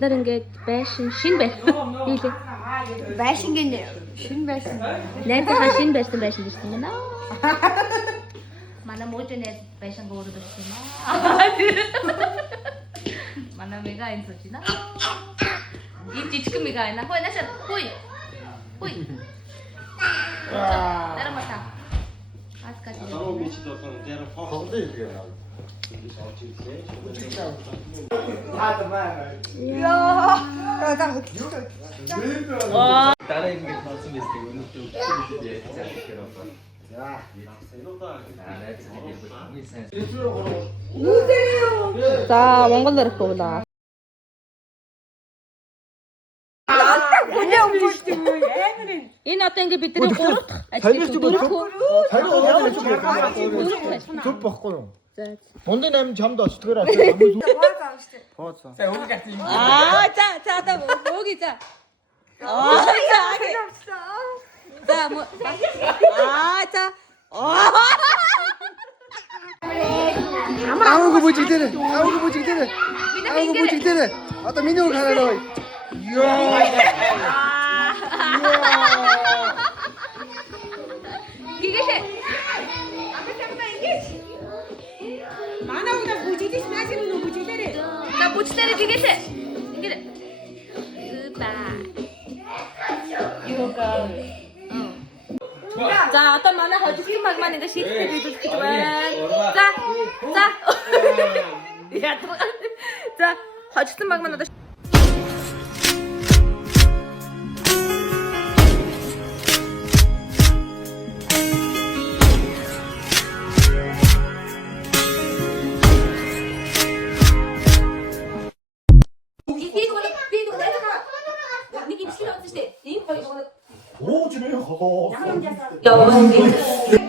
нар ингээд байшин шин байшин хийлээ. Байшин гинэ. Шин байшин. Найзынхаа шин байшин байсан гэж юм байна. Манай 모조네 байшин гоорд өгсөн юм аа. Манай мега ин соочина. 이 жижигхэн мега байна. Хой наша. Хой. Хой. Дарамата. Аскаж. 자, 몽골 이렇게 오나. Энэ одоо ингэ бидний гурав зүг бохгүй юу? За. Бундын 8 чамд очдгоор аа. Пооцоо. За өнгө гэх юм. 자, одоо 뭐기 자. 자, 뭐. 자. 아우고 보지 되네. 아우고 보지 되네. 아우고 보지 되네. 아따 민우 가라 너. 이야. 기계세. Манай ундаа бүжигдэж наашиг нүг бүжиглээрээ. 나 보치대를 기계세. 이게. 으바. 이거가. 자, 어떤 만화 허주스킨 막만 이제 시스템을 해줄게 좋아. 자. 야, 들어가. 자, 허주스킨 막만 하다. 오 집에 가서. 여러분